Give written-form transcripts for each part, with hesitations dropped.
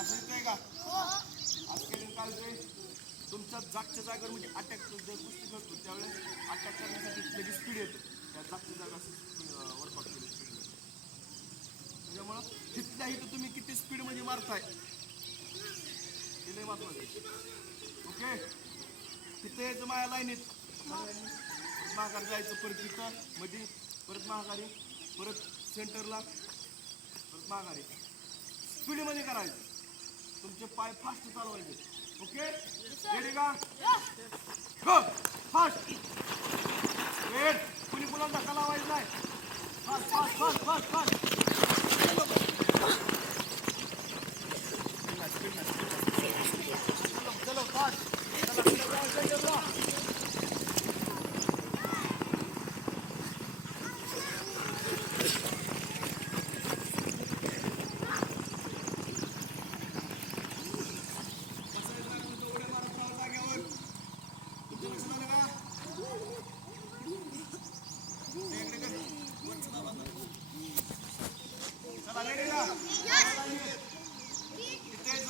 लक्षात येतंय का? आज केलेलं काय होतंय तुमच्या जागच्या जागेवर म्हणजे अटॅक जर कुस्ती करतो त्यावेळेस अटॅक करण्यासाठी लगेच स्पीड येते त्या जागच्या जागा वर्कआउट केलं स्पीड त्याच्यामुळं तिथल्या इथं तुम्ही किती स्पीड म्हणजे मारताय हे लय महत्वाचं आहे. ओके तिथं यायचं माझ्या लाईनीत परत माघारी जायचं परत तिथं मध्ये परत माघारी परत सेंटरला परत माघारी स्पीडमध्ये करायचं तुमचे पाय फास्ट चालवायचे. ओके रेडी का गो फास्ट वेट कुणी कुणाला धक्का लावायचा नाही fast fast fast fast fast चलो फास्ट चला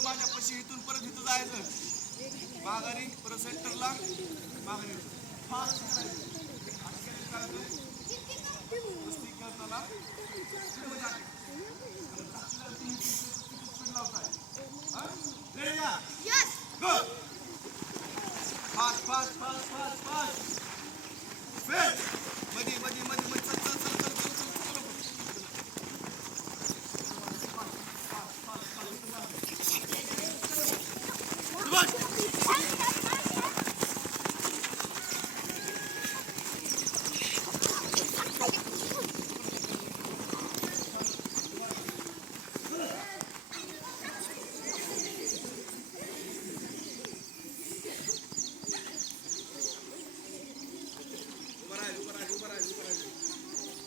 माझ्यापाशी इथून परत इथं जायचं माघारी परत सेंटरला माघारी फास्ट कुस्ती करताना fast fast fast fast fast मध्ये मध्ये मध्ये मध्ये चल चल चल चल चल चल चल उभं राहायचं